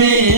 Fi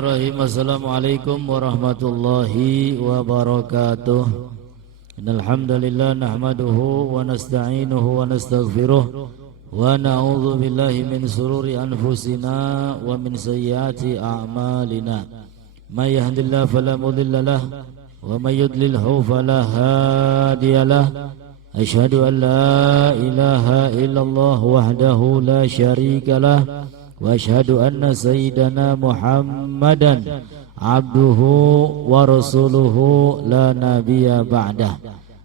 Bismillahirrahmanirrahim. Assalamualaikum warahmatullahi wabarakatuh. Innal hamdalillah nahmaduhu wa nasta'inuhu wa nastaghfiruh wa na'udzu billahi min shururi anfusina wa min sayyiati a'malina. May yahdihillahu fala mudilla lahu wa may yudlilhu fala hadiyalah. Asyhadu an la ilaha illallah wahdahu la syarika lah wa asyhadu anna sayyidana Muhammadan abduhu wa rasuluhu la nabiyya ba'dah.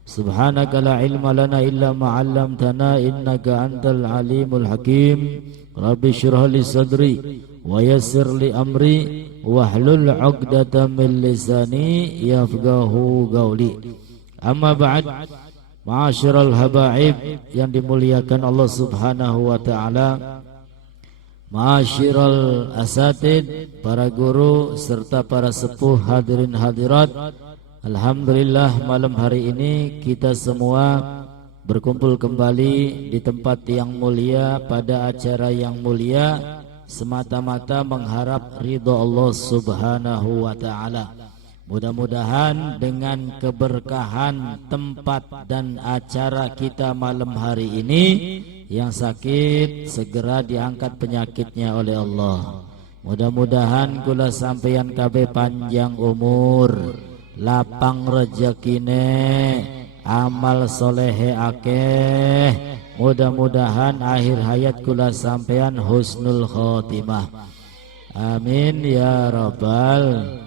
Subhanaka la ilma lana illa ma 'allamtana innaka antal alimul hakim. Rabbi shrah li sadri wa yassir li amri wahlul 'uqdatam min lisani yafqahu qawli. Amma ba'd. Ma'asyiral habaib yang dimuliakan Allah Subhanahu wa taala, ma'asyiral asatid, para guru serta para sepuh hadirin hadirat. Alhamdulillah malam hari ini kita semua berkumpul kembali di tempat yang mulia pada acara yang mulia semata-mata mengharap ridha Allah Subhanahu wa taala. Mudah-mudahan dengan keberkahan tempat dan acara kita malam hari ini, yang sakit segera diangkat penyakitnya oleh Allah. Mudah-mudahan kula sampeyan kabeh panjang umur, lapang rezekine, amal solehe akeh. Mudah-mudahan akhir hayat kula sampeyan husnul khotimah. Amin ya rabbal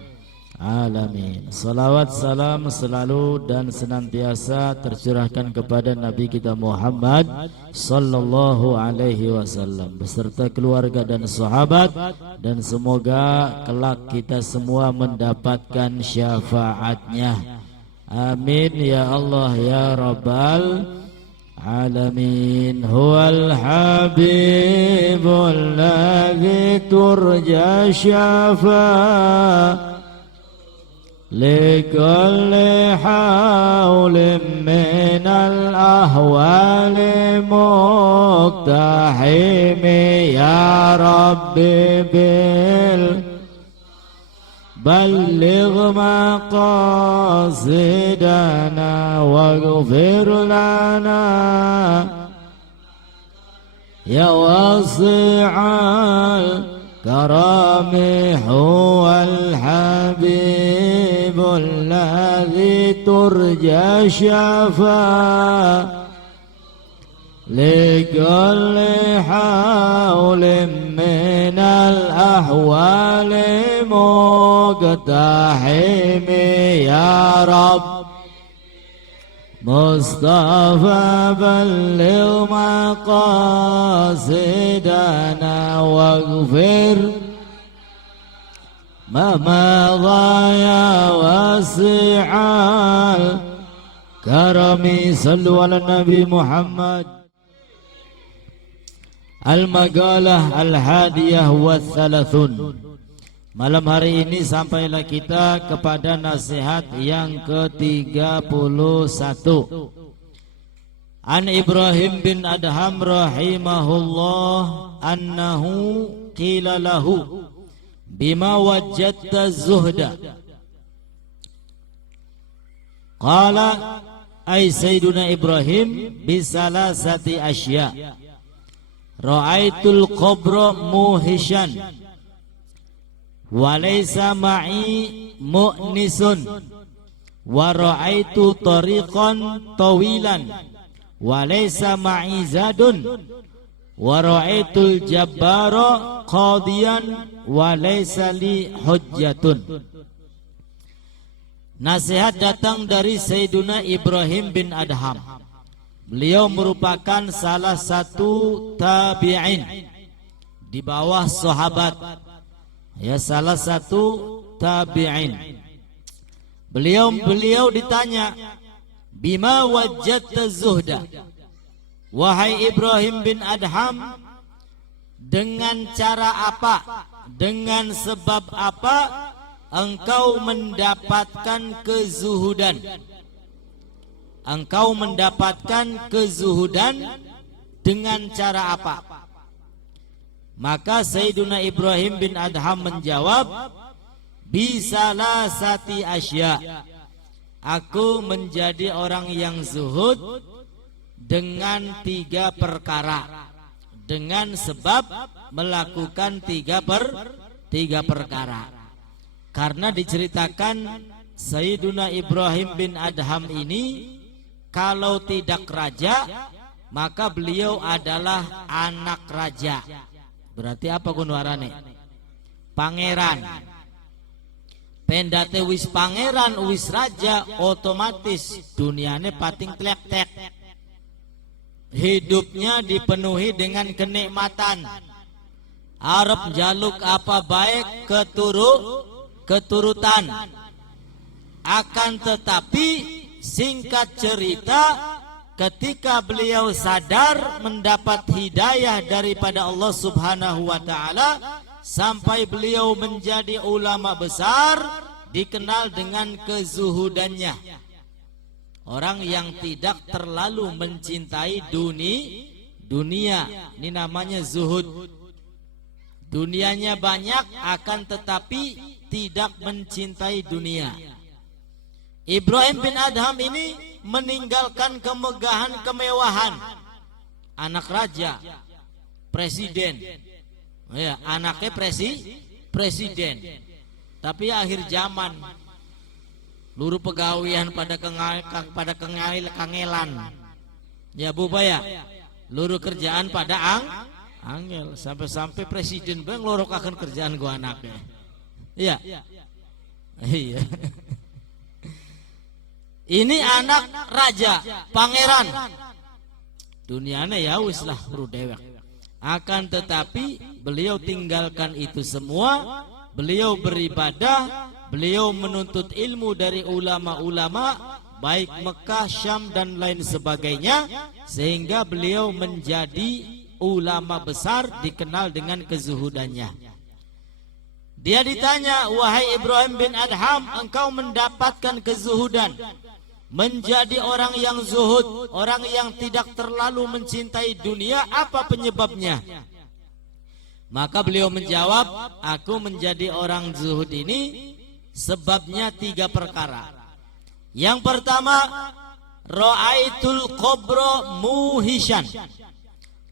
alamin. Salawat salam selalu dan senantiasa tercurahkan kepada Nabi kita Muhammad sallallahu alaihi wasallam beserta keluarga dan sahabat, dan semoga kelak kita semua mendapatkan syafaatnya. Amin ya Allah ya rabbal alamin. Huwal habibul ladzi turja syafa لكل حول من الأهوال مقتحم يا ربي بلغ مقاصدنا واغفر لنا يا واسع الكرم. هو الحبيب الذي ترجى شفاعة لكل حول من الأحوال مقتحم يا رب مصطفى بلغ مقاصدنا واغفر ما مضى يا واسع الكرم. صلوا على النبي محمد. Al-Maqalah Al-Hadiyah wa Thalathun. Malam hari ini sampailah kita kepada nasihat yang ke-31. An Ibrahim bin Adham rahimahullah annahu qila lahu bima wajadta zuhda. Qala ay Sayyiduna Ibrahim bisalasati asya. Ra'aitul qabra muhishan walaysa ma'i mu'nisun wa ra'aitu tariqan tawilan walaysa ma'i zadun wa ra'aitul jabbara qadiyan walaysa li hujjatun. Nasihat datang dari Sayyiduna Ibrahim bin Adham. Beliau merupakan salah satu tabi'in di bawah sahabat, ya, salah satu tabi'in. Beliau ditanya, bima wajadta zuhda, wahai Ibrahim bin Adham, dengan cara apa, dengan sebab apa engkau mendapatkan kezuhudan? Engkau mendapatkan kezuhudan dengan cara apa? Maka Sayyiduna Ibrahim bin Adham menjawab, bisalasati asya. Aku menjadi orang yang zuhud dengan 3 perkara, dengan sebab melakukan 3 perkara. Karena diceritakan Sayyiduna Ibrahim bin Adham ini kalau tidak raja maka beliau adalah anak raja. Berarti apa kunuarane? Pangeran. Pendate wis pangeran wis raja, otomatis duniane pating tlek-tek. Hidupnya dipenuhi dengan kenikmatan. Arep jaluk apa baik keturutan. Akan tetapi singkat cerita, ketika beliau sadar mendapat hidayah daripada Allah Subhanahu wa taala sampai beliau menjadi ulama besar, dikenal dengan kezuhudannya. Orang yang tidak terlalu mencintai dunia, ini namanya zuhud. Dunianya banyak akan tetapi tidak mencintai dunia. Ibrahim bin Adham ini meninggalkan kemegahan kemewahan, anak raja, presiden, ya, anaknya presiden. Tapi akhir zaman, luruh pegawian pada kangelan, ya bubaya, luruh kerjaan pada angel, sampai presiden bang lorok akan kerjaan gua anaknya, iya. Ini anak raja, pangeran. Dunianya ya wis lah dewek. Akan tetapi beliau tinggalkan itu semua. Beliau beribadah, beliau menuntut ilmu dari ulama-ulama baik Mekah, Syam dan lain sebagainya, sehingga beliau menjadi ulama besar dikenal dengan kezuhudannya. Dia ditanya, wahai Ibrahim bin Adham, engkau mendapatkan kezuhudan, menjadi orang yang zuhud, orang yang tidak terlalu mencintai dunia, apa penyebabnya? Maka beliau menjawab, aku menjadi orang zuhud ini sebabnya 3 perkara. Yang pertama, ra'aitul qabra muhishan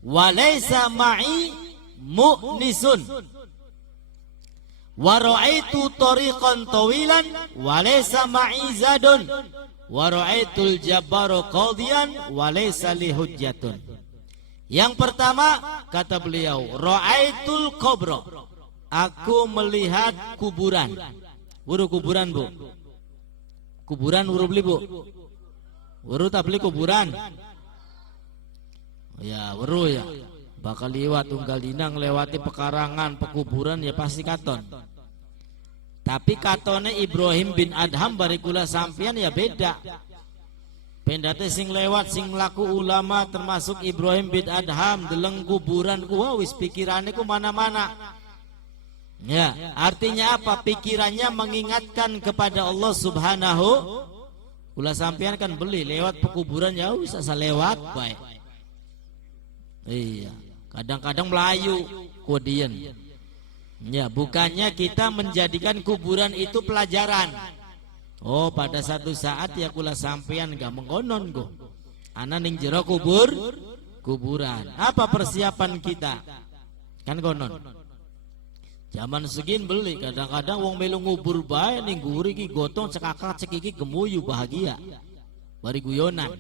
walaysa ma'i mu'nisun wa ra'aitu tariqan tawilan walaysa ma'i zadun wa ra'aitul jabbaru qadiyan wa laysa li hujjatun. Yang pertama kata beliau, ra'aitul qabra, aku melihat kuburan. Wuru kuburan bu, kuburan wuru beli bu, wuru tak beli kuburan. Ya wuru ya, bakal liwat tunggal dina ngelewati pekarangan pekuburan ya pasti katon. Tapi katone Ibrahim bin Adham barikula sampian ya beda. Pendate sing lewat sing laku ulama termasuk Ibrahim bin Adham deleng kuburan ku wis pikirannya ku mana-mana. Ya, artinya apa? Pikirannya mengingatkan kepada Allah Subhanahu. Ulah sampean kan beli lewat pekuburan ya wis asal lewat baik. Iya, kadang-kadang melayu kudian. Ya, bukannya kita menjadikan kuburan itu pelajaran. Oh, pada satu saat ya kula sampean gak mengonon go. Ana ning jero kuburan. Apa persiapan kita? Kan konon. Zaman segin beli, kadang-kadang wong melu ngubur bae ning guri ki gotong cekakak cekiki gemuyu bahagia. Bari guyonan.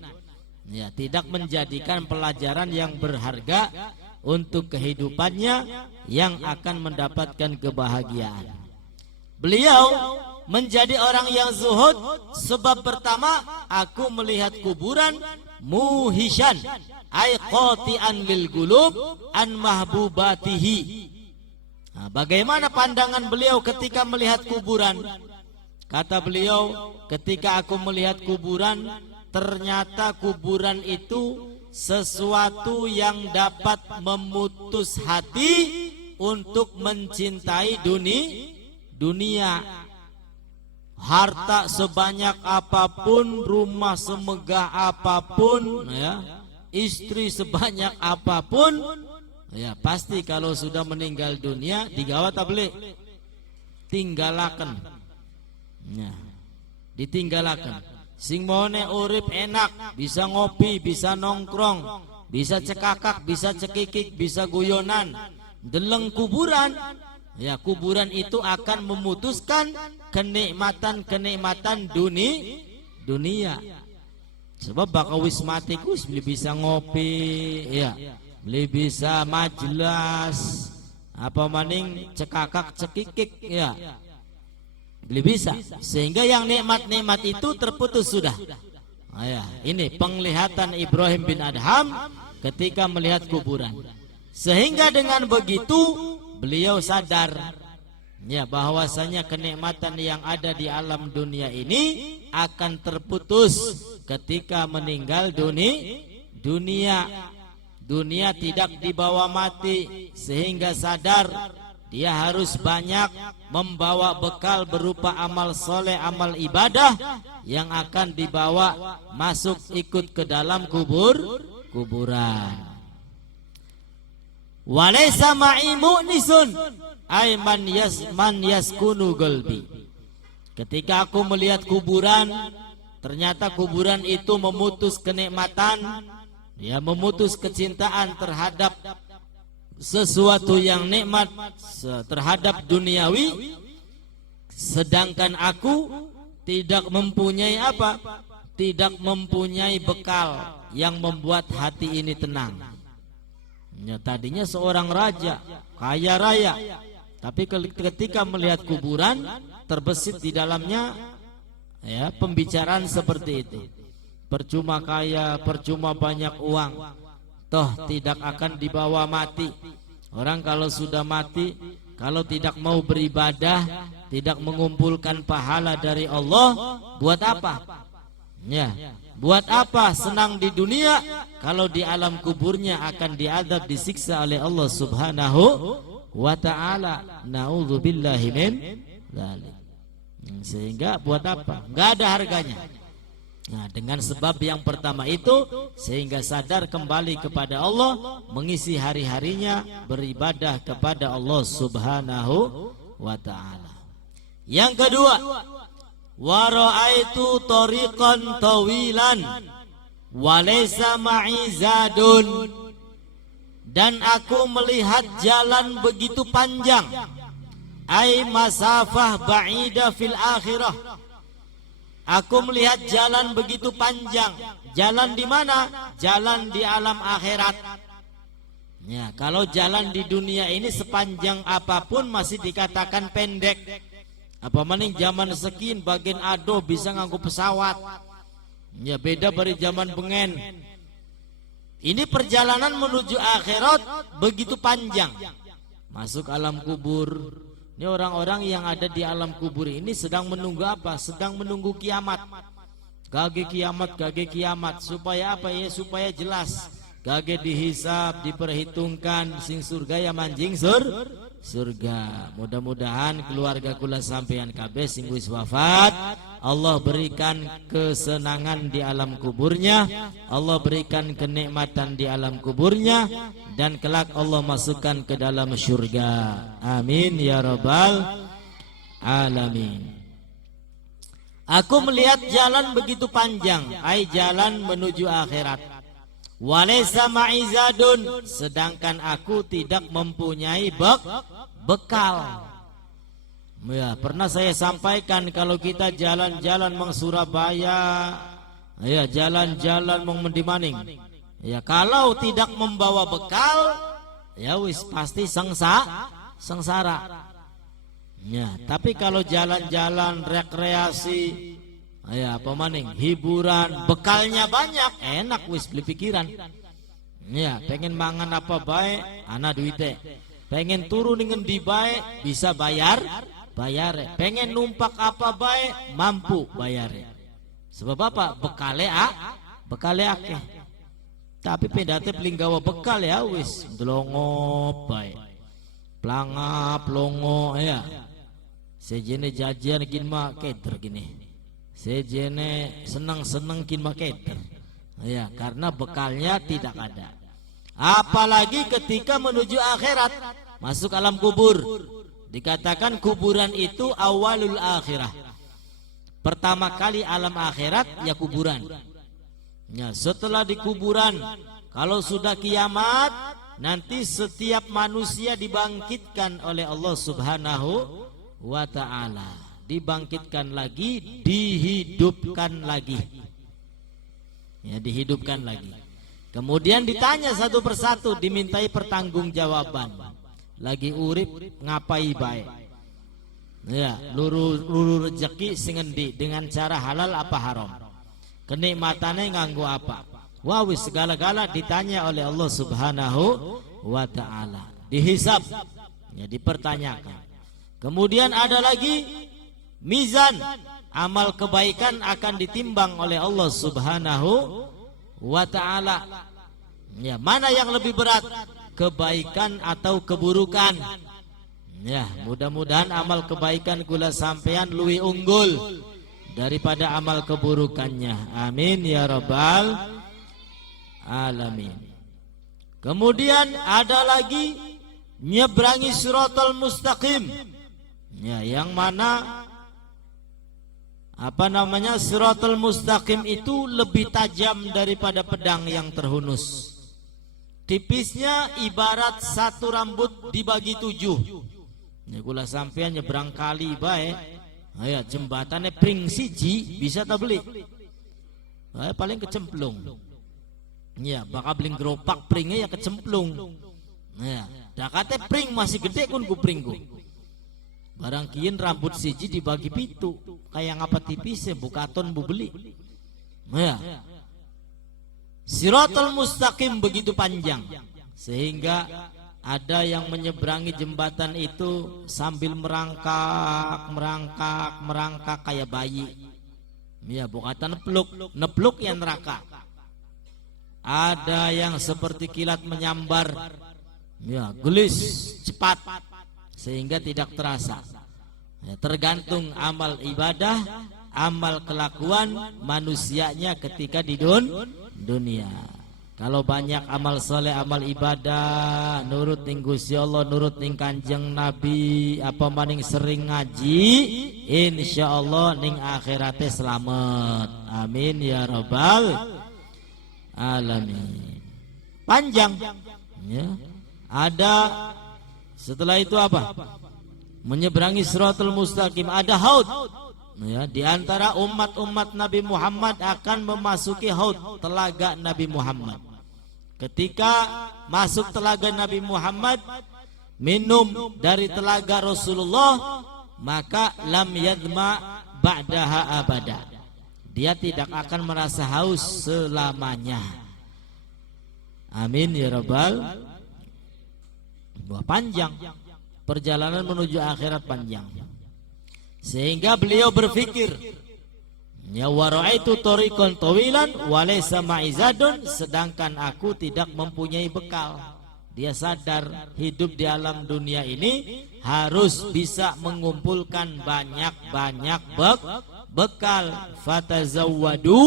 Ya, tidak menjadikan pelajaran yang berharga untuk kehidupannya yang akan mendapatkan kebahagiaan. Beliau menjadi orang yang zuhud sebab pertama, aku melihat kuburan muhishan ay qati'an lil qulub an mahbubatihi. Nah, bagaimana pandangan beliau ketika melihat kuburan? Kata beliau, ketika aku melihat kuburan, ternyata kuburan itu sesuatu yang dapat memutus hati untuk mencintai dunia. Harta sebanyak apapun, rumah semegah apapun, ya, istri sebanyak apapun, ya pasti kalau sudah meninggal dunia digawa tak beli. tinggalaken. Ya, ditinggalaken. Sing mone urip enak, bisa ngopi, bisa nongkrong, bisa cekakak, bisa cekikik, bisa guyonan, deleng kuburan. Ya, kuburan itu akan memutuskan kenikmatan dunia. Sebab bakal wis mati kus beli bisa ngopi, ya, beli bisa majlas, apa maning cekakak cekikik, ya, beli bisa. Sehingga yang nikmat-nikmat itu terputus sudah. Ya, ini penglihatan Ibrahim bin Adham ketika melihat kuburan. Sehingga dengan begitu beliau sadar, ya, bahwasanya kenikmatan yang ada di alam dunia ini akan terputus ketika meninggal dunia. Dunia tidak dibawa mati, sehingga sadar dia harus banyak membawa bekal berupa amal soleh, amal ibadah yang akan dibawa masuk ikut ke dalam kuburan. Walaysa ma'i mu'nisun ay man yaskunu qalbi. Ketika aku melihat kuburan, ternyata kuburan itu memutus kenikmatan, ya, memutus kecintaan terhadap sesuatu yang nikmat, terhadap duniawi. Sedangkan aku tidak mempunyai apa? Tidak mempunyai bekal yang membuat hati ini tenang. Ya, tadinya seorang raja, kaya raya, tapi ketika melihat kuburan terbesit di dalamnya, ya, pembicaraan seperti itu. Percuma kaya, percuma banyak uang, toh tidak akan dibawa mati. Orang kalau sudah mati, kalau tidak mau beribadah, tidak mengumpulkan pahala dari Allah, buat apa? Ya, buat apa senang di dunia kalau di alam kuburnya akan diadab, disiksa oleh Allah Subhanahu wa ta'ala. Na'udzubillahi min dzalik. Sehingga buat apa? Enggak ada harganya. Nah, dengan sebab yang pertama itu, sehingga sadar kembali kepada Allah, mengisi hari-harinya beribadah kepada Allah Subhanahu wa ta'ala. Yang kedua, wa ra'aitu tariqan tawilan wa laysa ma'i zadun. Dan aku melihat jalan begitu panjang, ai masafah ba'ida fil akhirah. Aku melihat jalan begitu panjang. Jalan di mana? Jalan di alam akhirat. Ya, kalau jalan di dunia ini sepanjang apapun masih dikatakan pendek. Apa maning zaman sekin bagian ado bisa nganggo pesawat. Ya, beda dari zaman bengen. Ini perjalanan menuju akhirat begitu panjang. Masuk alam kubur. Ini orang-orang yang ada di alam kubur ini sedang menunggu apa? Sedang menunggu kiamat. Gage kiamat. Supaya apa ya? Supaya jelas. Gage dihisab, diperhitungkan. Sing surga ya manjing surga. Mudah-mudahan keluarga kula sampeyan kabeh sing wis wafat, Allah berikan kesenangan di alam kuburnya, Allah berikan kenikmatan di alam kuburnya, dan kelak Allah masukkan ke dalam surga. Amin ya rabbal alamin. Aku melihat jalan begitu panjang, ai jalan menuju akhirat. Walaysa ma'izadun, sedangkan aku tidak mempunyai bekal. Ya, pernah saya sampaikan kalau kita jalan-jalan meng Surabaya, ya, jalan-jalan meng Mendimaning, ya, kalau tidak membawa bekal, ya wis pasti sengsara. Ya, tapi kalau jalan-jalan rekreasi, ya, apa maning hiburan, bekalnya banyak, enak wis beli pikiran. Ya, pengen mangan apa baik, ana duite. Pengen turun dengan di baik, bisa bayar. Pengen numpak apa baik, mampu bayar. Sebab apa? Bekale akeh. Tapi pendate beli gawa bekal ya wis delongo baik. Plangap longo ya. Sejene jajan kin mak keder gini. Sejene senang-senang kin maketer. Ya, karena bekalnya tidak ada. Apalagi ketika menuju akhirat, masuk alam kubur, Dikatakan kuburan itu awalul akhirah. Pertama kali alam akhirat ya kuburan. Ya, setelah di kuburan, kalau sudah kiamat, nanti setiap manusia dibangkitkan oleh Allah Subhanahu wa ta'ala. Dibangkitkan lagi, dihidupkan lagi. Ya, dihidupkan lagi. Kemudian ditanya satu persatu, dimintai pertanggungjawaban. Lagi urip ngapai baik. Ya, luru rezeki singendi dengan cara halal apa haram. Kenikmatannya nganggo apa. Wah, segala-gala ditanya oleh Allah Subhanahu wa ta'ala. Dihisab, ya, dipertanyakan. Kemudian ada lagi mizan, amal kebaikan akan ditimbang oleh Allah Subhanahu wa ta'ala. Ya, mana yang lebih berat, kebaikan atau keburukan? Ya, mudah-mudahan amal kebaikan kula sampean luwih unggul daripada amal keburukannya. Amin ya rabbal alamin. Kemudian ada lagi nyeberangi siratal mustaqim. Ya, yang mana siratal mustaqim itu lebih tajam daripada pedang yang terhunus. Tipisnya ibarat satu rambut dibagi 7. Ya, kula sampean nyebrang kali bae, aya jembatannya pring siji bisa tak beli. Paling kecemplung. Ya, bakal beli geropak pringnya ya kecemplung. Ya, dakate pring masih gede kun ku pringku. Barang kian rambut siji dibagi 7, kayak ngapa tipisnya bukaton bu beli. Ya. Siratal mustaqim begitu panjang sehingga ada yang menyeberangi jembatan itu sambil merangkak kayak bayi. Ya, bukan nepluk yang neraka. Ada yang seperti kilat menyambar, ya, gelis cepat sehingga tidak terasa. Ya, tergantung amal ibadah, amal kelakuan manusianya ketika di dunia. Kalau banyak amal soleh, amal ibadah, nurut ning Gusti Allah, nurut ning Kanjeng Nabi, apa maning sering ngaji, insyaallah ning akhirate selamat. Amin ya rabbal alamin. Panjang. Ya. Ada setelah itu apa? Menyeberangi siratal mustaqim, ada haud. Ya, di antara umat-umat Nabi Muhammad akan memasuki haud, telaga Nabi Muhammad. Ketika masuk telaga Nabi Muhammad, minum dari telaga Rasulullah, maka lam yadma ba'daha abada. Dia tidak akan merasa haus selamanya. Amin ya rabbal. Panjang perjalanan menuju akhirat, panjang. Sehingga beliau berpikir, ya waraitu tariqan tawilan wa laysa ma'izadun, sedangkan aku tidak mempunyai bekal. Dia sadar hidup di alam dunia ini harus bisa mengumpulkan banyak-banyak bekal. Fatazawwadu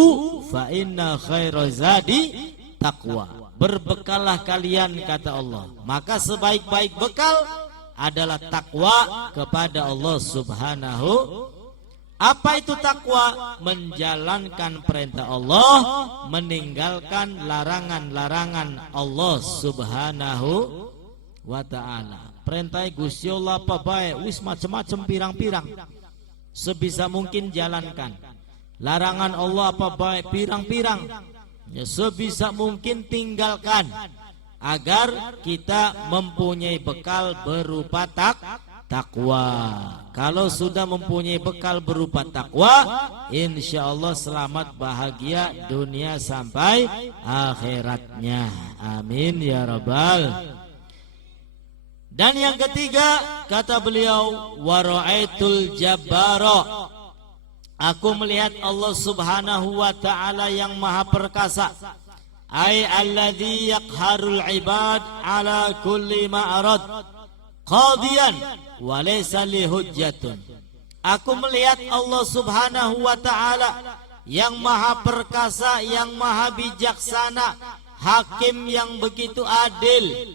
fa inna khairazadi taqwa. Berbekallah kalian, kata Allah, maka sebaik-baik bekal adalah takwa kepada Allah Subhanahu. Apa itu takwa? Menjalankan perintah Allah, meninggalkan larangan-larangan Allah Subhanahu wa ta'ala. Perintah Gusti Allah apa baik, wis macam-macam pirang-pirang, sebisa mungkin jalankan. Larangan Allah apa baik, pirang-pirang, ya sebisa mungkin tinggalkan, agar kita mempunyai bekal berupa takwa. Kalau sudah mempunyai bekal berupa takwa, insya Allah selamat bahagia dunia sampai akhiratnya. Amin ya rabbal. Dan yang ketiga, kata beliau, wara'aitul jabbara, aku melihat Allah Subhanahu wa ta'ala yang maha perkasa. Ay alladhi yaqharul ibad ala kulli ma'arad qadiyan wa laysa li hujjatun. Aku melihat Allah Subhanahu wa ta'ala yang maha perkasa, yang maha bijaksana, hakim yang begitu adil.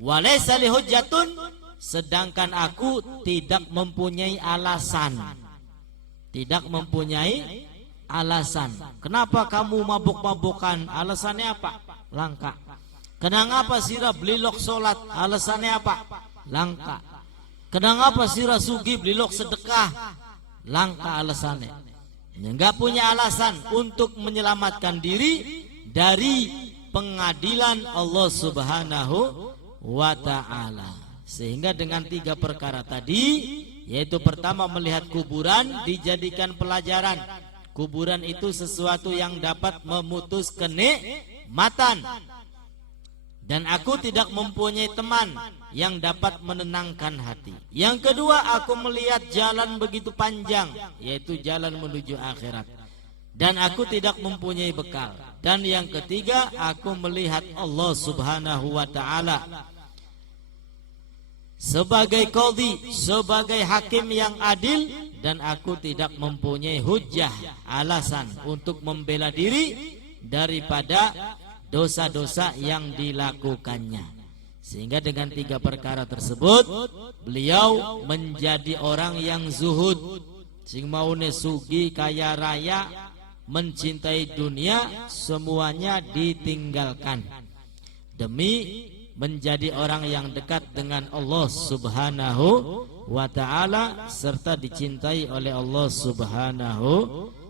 Wa laysa li hujjatun, sedangkan aku tidak mempunyai alasan. Tidak mempunyai alasan. Kenapa kamu mabuk-mabukan? Alasannya apa? Langka. Kenapa sirah belilok sholat? Alasannya apa? Langka. Kenapa sirah sugi belilok sedekah? Langka alasannya. Enggak punya alasan untuk menyelamatkan diri dari pengadilan Allah Subhanahu wa ta'ala. Sehingga dengan 3 perkara tadi, yaitu pertama melihat kuburan dijadikan pelajaran. Kuburan itu sesuatu yang dapat memutus kenikmatan. Dan aku tidak mempunyai teman yang dapat menenangkan hati. Yang kedua, aku melihat jalan begitu panjang, yaitu jalan menuju akhirat. Dan aku tidak mempunyai bekal. Dan yang ketiga, aku melihat Allah Subhanahu wa ta'ala sebagai qadhi, sebagai hakim yang adil, dan aku tidak mempunyai hujjah, alasan untuk membela diri daripada dosa-dosa yang dilakukannya. Sehingga dengan 3 perkara tersebut beliau menjadi orang yang zuhud, sing maune sugi kaya raya, mencintai dunia, semuanya ditinggalkan demi menjadi orang yang dekat dengan Allah Subhanahu wa ta'ala serta dicintai oleh Allah Subhanahu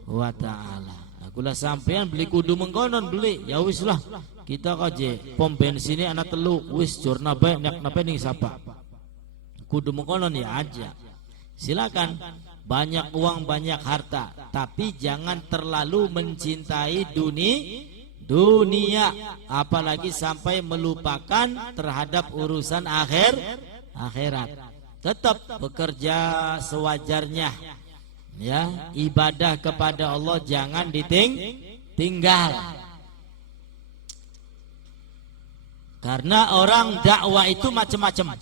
wa ta'ala. Akulah sampean beli kudu mengkonon beli, ya wis lah. Kita kaje pom bensin anak telu wis jurna bae nak napa ning sapa. Kudu mengkonon ya aja. Silakan, banyak uang banyak harta, tapi jangan terlalu mencintai dunia, apalagi sampai melupakan terhadap urusan akhirat. Tetap bekerja sewajarnya, ya, ibadah kepada Allah jangan ditinggal. Karena orang dakwah itu macam-macam.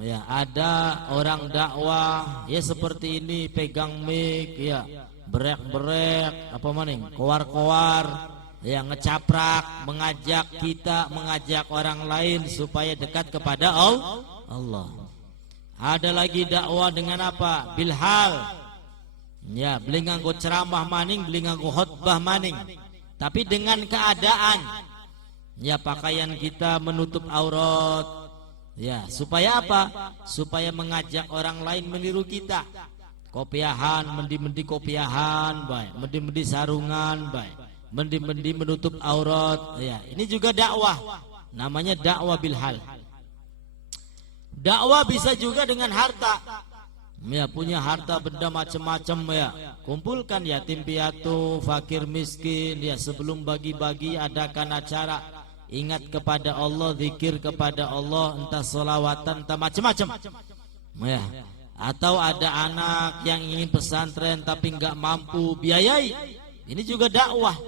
Ya, ada orang dakwah ya seperti ini, pegang mic, ya, berek-berek, apa maning, koar-koar, yang ngecaprak, mengajak orang lain supaya dekat kepada Allah. Ada lagi dakwah dengan apa? Bilhal. Ya, beli nganggo ceramah maning, beli nganggo khutbah maning. Tapi dengan keadaan, ya, pakaian kita menutup aurat. Ya, supaya apa? Supaya mengajak orang lain meniru kita. Kopiahan, mendi-mendi kopiahan, baik. Mendi-mendi sarungan, baik. Mendi-mendi menutup aurat, ya, ini juga dakwah, namanya dakwah bilhal. Dakwah bisa juga dengan harta, ya, punya harta benda macam-macam, ya, kumpulkan yatim piatu, fakir miskin, ya, sebelum bagi-bagi adakan acara, ingat kepada Allah, zikir kepada Allah, entah solawatan, entah macam-macam, ya. Atau ada anak yang ingin pesantren tapi nggak mampu biayai. Ini juga dakwah.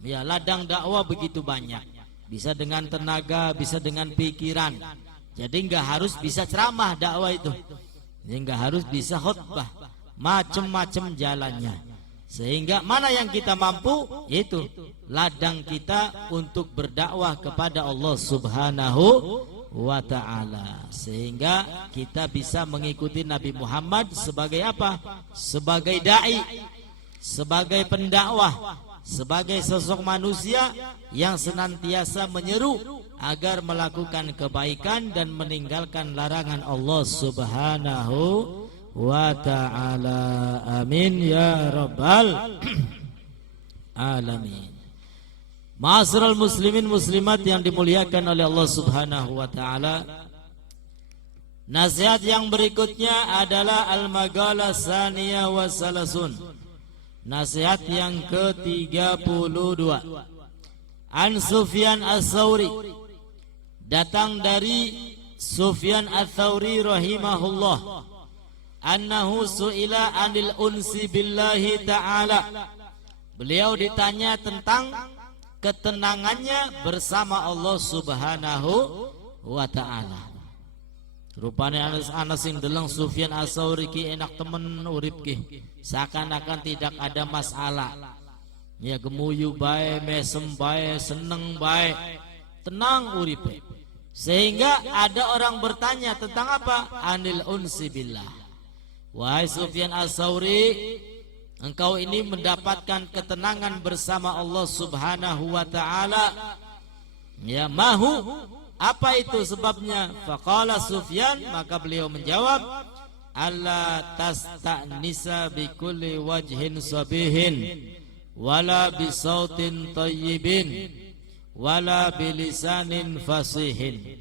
Ya, ladang dakwah begitu banyak. Bisa dengan tenaga, bisa dengan pikiran. Jadi nggak harus bisa ceramah dakwah itu. Jadi nggak harus bisa khutbah. Macam-macam jalannya. Sehingga mana yang kita mampu, itu ladang kita untuk berdakwah kepada Allah Subhanahu wa ta'ala. Sehingga kita bisa mengikuti Nabi Muhammad sebagai apa? Sebagai da'i, sebagai pendakwah, sebagai sosok manusia yang senantiasa menyeru agar melakukan kebaikan dan meninggalkan larangan Allah Subhanahu wa ta'ala. Amin ya rabbal alamin. Ma'asyiral muslimin muslimat yang dimuliakan oleh Allah Subhanahu wa ta'ala, nasihat yang berikutnya adalah al-maqalah tsaniyah wa salasun. Nasihat yang ke-32. An Sufyan Ats-Tsauri, datang dari Sufyan Ats-Tsauri rahimahullah, annahu su'ila anil unsi billahi ta'ala. Beliau ditanya tentang ketenangannya bersama Allah Subhanahu wa ta'ala. Rupanya Anas sing deleng Sufyan Ats-Tsauri ki enak temen urip ki, seakan-akan tidak ada masalah. Ya, gemuyu bae, mesem bae, seneng bae, tenang uripe. Sehingga ada orang bertanya tentang apa? Anil unsi billah. Wahai Sufyan Ats-Tsauri, engkau ini mendapatkan ketenangan bersama Allah Subhanahu wa taala. Ya, mahu, apa itu sebabnya? Faqala Sufyan, maka beliau menjawab, alla tasta'nisa bi kulli wajhin sabihin wala bi sautin tayyibin wala bi lisanin fasihin.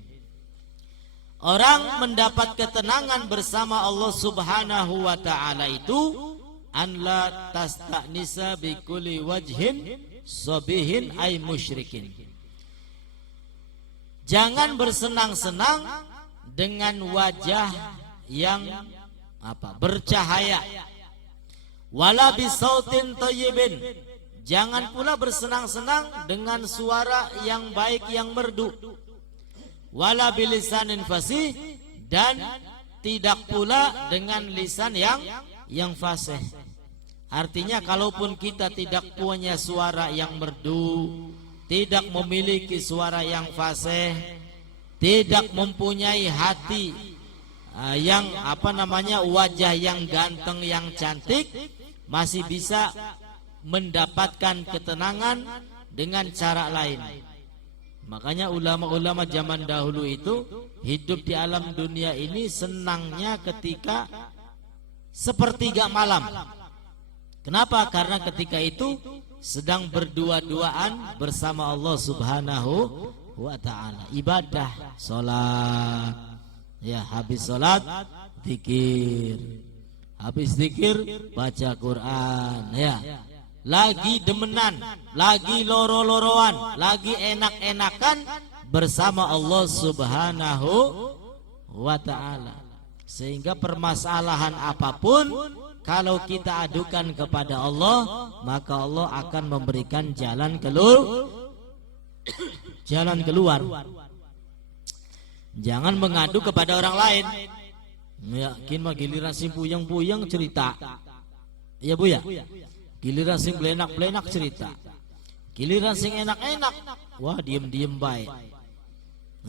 Orang mendapat ketenangan bersama Allah Subhanahu wa taala itu an la tasta'nisa bi kulli wajhin sabihin ay musyrikin. Jangan bersenang-senang dengan wajah yang bercahaya. Wala bisautin thayyibin. Jangan pula bersenang-senang dengan suara yang baik yang merdu. Wala bilisanin fasih, dan tidak pula dengan lisan yang fasih. Artinya kalaupun kita tidak punya suara yang merdu, tidak memiliki suara yang fasih, tidak mempunyai hati yang wajah yang ganteng, yang cantik, masih bisa mendapatkan ketenangan dengan cara lain. Makanya ulama-ulama zaman dahulu itu hidup di alam dunia ini senangnya ketika sepertiga malam. Kenapa? Karena ketika itu sedang berdua-duaan bersama Allah Subhanahu wa ta'ala. Ibadah, sholat, ya, habis sholat zikir, habis zikir baca Quran, ya, lagi demenan, lagi loro-loroan, lagi enak-enakan bersama Allah Subhanahu wa ta'ala. Sehingga permasalahan apapun kalau kita adukan kepada Allah, maka Allah akan memberikan jalan keluar. Jangan mengadu kepada orang lain. Yakin mah giliran sing puyeng-puyeng cerita. Iya Bu ya? Giliran sing belenak-belenak cerita. Giliran sing enak-enak, wah diem-diem baik.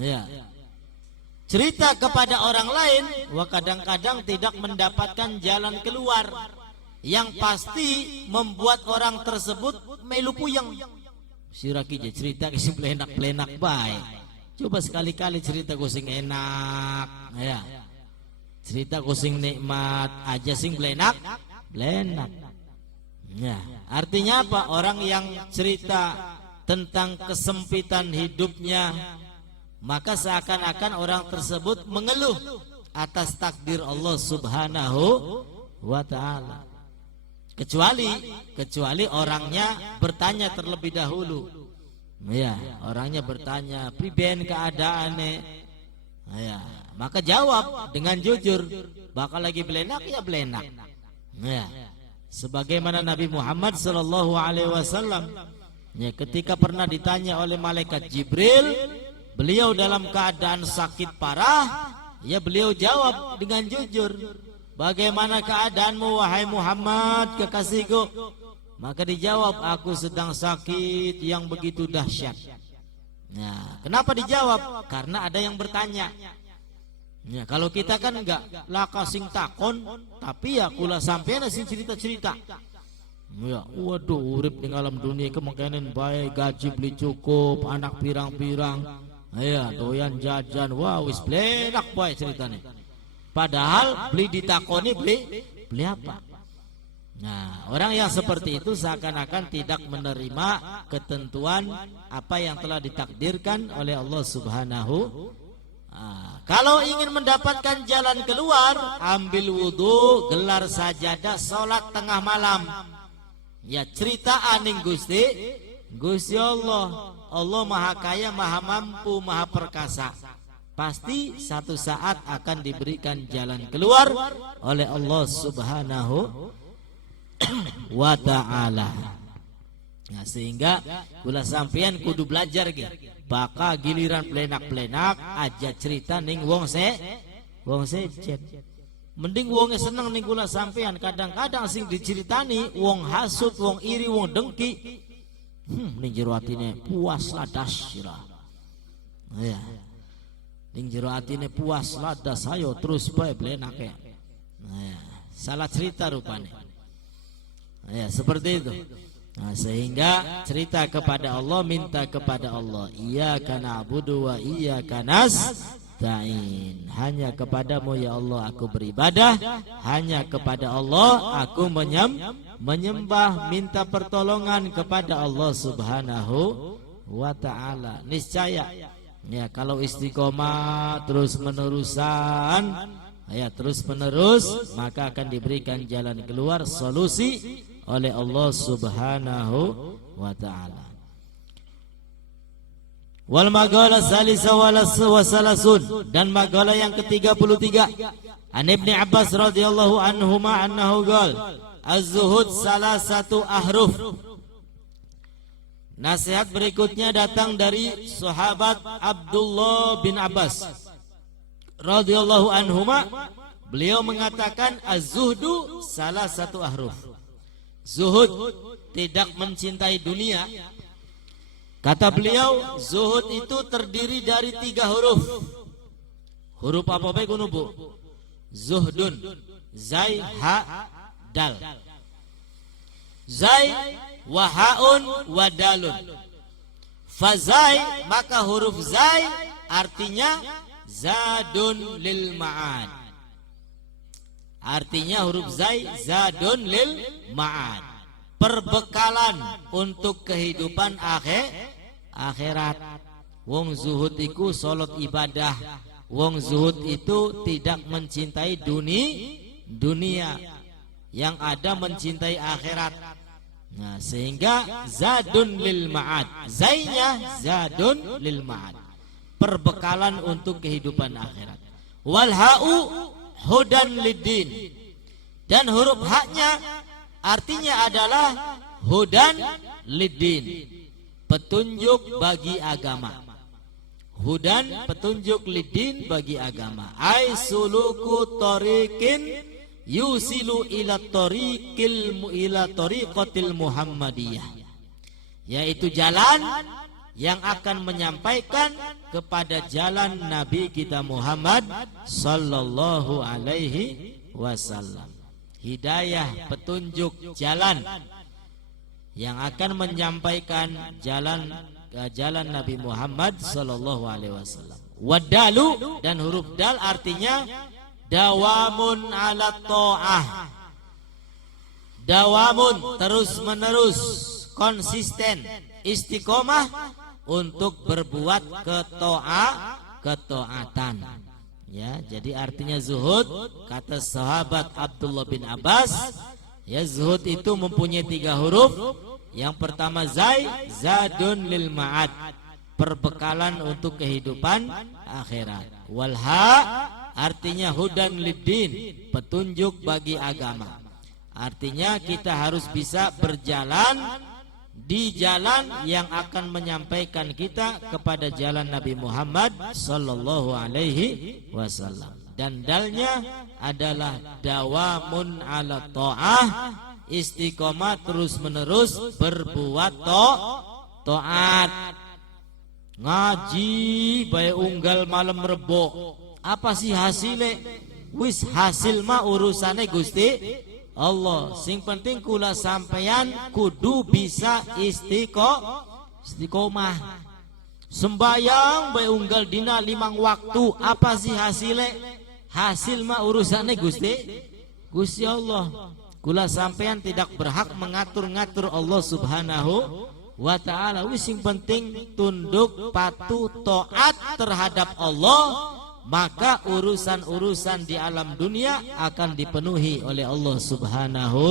Ya. Cerita kepada orang lain, wah kadang-kadang tidak mendapatkan jalan keluar, yang pasti membuat orang tersebut melu puyeng. Siraki je cerita sing belenak-belenak baik. Coba sekali-kali cerita sing enak, ya. Cerita sing nikmat aja sing belenak. Ya, artinya apa? Orang yang cerita tentang kesempitan hidupnya, maka seakan-akan orang tersebut mengeluh atas takdir Allah Subhanahu wa ta'ala. Kecuali orangnya bertanya terlebih dahulu. Ya, orangnya bertanya, "Priben keadaane?" Ya, maka jawab dengan jujur, bakal lagi belenak ya belenak. Ya. Sebagaimana Nabi Muhammad sallallahu alaihi wasallam, ya, ketika pernah ditanya oleh malaikat Jibril, beliau dalam keadaan sakit parah, ya beliau jawab dengan jujur, "Bagaimana keadaanmu wahai Muhammad kekasihku?" Maka dijawab, "Aku sedang sakit yang begitu dahsyat." Nah, kenapa dijawab? Karena ada yang bertanya. Ya, kalau kita kan enggak laka sing takon, tapi ya kula sampean sing cerita-cerita. Ya, waduh urip ning alam dunia kemungkinan baik, gaji beli cukup, anak pirang-pirang. Ya, doyan jajan, wah wis blenak bae ceritane. Padahal beli ditakoni beli apa? Nah, orang yang seperti itu seakan-akan tidak menerima ketentuan apa yang telah ditakdirkan oleh Allah Subhanahu. Kalau ingin mendapatkan jalan keluar, ambil wudhu, gelar sajadah, sholat tengah malam. Ya, cerita aning Gusti Allah. Allah maha kaya, maha mampu, maha perkasa. Pasti satu saat akan diberikan jalan keluar oleh Allah Subhanahu wa ta'ala. Nah, sehingga kula sampean kudu belajar gitu. Baka giliran plenak-plenak aja cerita ning wong secet. Mending wonge seneng ning kula sampean, kadang-kadang sing diceritani wong hasud, wong iri, wong dengki. Ning jero atine puas ladas sira. Ya. ning jero atine puas ladas hayo terus bae blenake. Nah, salah cerita rupanya. Ya, seperti itu. Nah, sehingga cerita kepada Allah, minta kepada Allah, iyyaka na'budu wa iyyaka nasta'in. Hanya kepadamu ya Allah aku beribadah, hanya kepada Allah aku menyembah, minta pertolongan kepada Allah Subhanahu wa ta'ala. Niscaya ya kalau istiqomah terus menerusan, ya terus menerus, maka akan diberikan jalan keluar, solusi oleh Allah Subhanahu wa ta'ala. Wal maqala salisa wa salasun, dan maqala yang ke-33 an Ibnu Abbas radhiyallahu anhuma annahu qala az-zuhud salasatu ahruf. Nasihat berikutnya datang dari sahabat Abdullah bin Abbas radhiyallahu anhuma. Beliau mengatakan az-zuhdu salasatu ahruf. Zuhud tidak mencintai dunia. Kata beliau, zuhud itu terdiri dari 3 huruf. Huruf apa baik Bu? Zuhdun, zai, ha, dal. Zai, wahaun, wadalun. Fazai, maka huruf zai artinya zadun lil ma'ad. Artinya huruf zai zadun lil ma'ad, perbekalan untuk kehidupan akhirat. Wong zuhud iku salat ibadah. Wong zuhud itu tidak mencintai dunia, yang ada mencintai akhirat. Nah, sehingga zadun lil ma'ad, zainya zadun lil ma'ad, perbekalan untuk kehidupan akhirat. Wal ha'u hudan liddin, dan huruf haknya artinya adalah hudan liddin, petunjuk bagi agama. Hudan, petunjuk, liddin, bagi agama. Ai suluku tariqin yusilu ila tariqatil muhammadiyah, yaitu jalan yang akan menyampaikan kepada jalan Nabi kita Muhammad sallallahu alaihi wasallam. Hidayah, petunjuk, jalan yang akan menyampaikan jalan Nabi Muhammad sallallahu alaihi wasallam. Wadalu, dan huruf dal artinya dawamun ala ta'ah. Dawamun, terus menerus, konsisten, istiqomah untuk berbuat ketaatan. Ya, jadi artinya zuhud, kata sahabat Abdullah bin Abbas, ya zuhud itu mempunyai 3 huruf. Yang pertama zai, zadun lil ma'ad, perbekalan untuk kehidupan akhirat. Wal ha, artinya hudan liddin, petunjuk bagi agama. Artinya kita harus bisa berjalan di jalan yang akan menyampaikan kita kepada jalan Nabi Muhammad sallallahu alaihi wasallam. Dan dalnya adalah dawamun ala ta'ah, istiqomah terus menerus berbuat taat. Ngaji bae unggal malam rebo, apa sih hasilnya? Wis hasil mah urusane Gusti Allah. Sing penting kula sampeyan kudu bisa istiqomah. Sembayang bae unggal dina 5 waktu, apa sih hasilnya? Hasil mah urusane Gusti Allah. Kula sampeyan tidak berhak mengatur-ngatur Allah Subhanahu wa ta'ala. Wis sing penting tunduk patuh taat terhadap Allah, maka urusan-urusan di alam dunia akan dipenuhi oleh Allah Subhanahu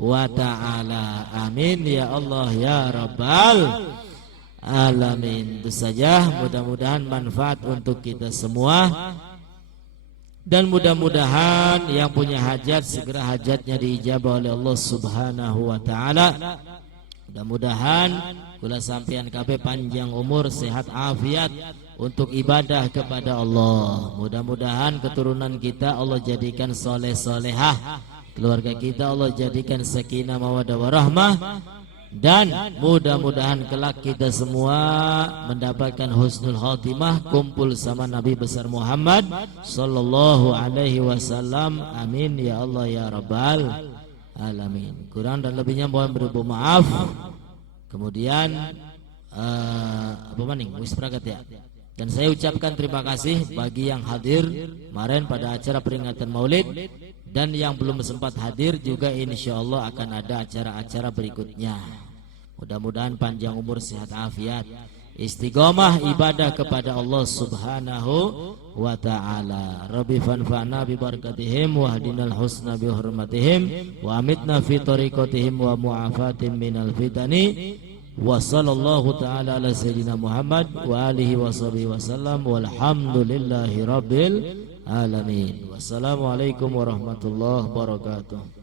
wa ta'ala. Amin ya Allah ya Rabbal alamin. Itu saja, mudah-mudahan manfaat untuk kita semua, dan mudah-mudahan yang punya hajat segera hajatnya diijabah oleh Allah Subhanahu wa ta'ala. Mudah-mudahan kula sampeyan kabeh panjang umur, sehat afiat untuk ibadah kepada Allah. Mudah-mudahan keturunan kita Allah jadikan soleh solehah, keluarga kita Allah jadikan sakinah mawaddah warahmah, Dan mudah-mudahan kelak kita semua mendapatkan husnul khatimah, kumpul sama Nabi besar Muhammad sallallahu alaihi wasallam. Amin ya Allah ya rabbal alamin. Kurang dan lebihnya mohon berubah maaf. Kemudian apa maning wis pragat ya. Dan saya ucapkan terima kasih bagi yang hadir kemarin pada acara peringatan Maulid, dan yang belum sempat hadir juga insyaallah akan ada acara-acara berikutnya. Mudah-mudahan panjang umur, sehat afiat, istiqomah ibadah kepada Allah Subhanahu wa taala. Rabbi fanfa'na bi barakatihim wa hadinal husna bi hurmatihim wa amitna fi tariqatihim wa mu'afatin minal fitani. Wa sallallahu ta'ala ala sayyidina Muhammad wa alihi wa sahbihi wasallam walhamdulillahi rabbil alamin. Wassalamualaikum warahmatullahi wabarakatuh.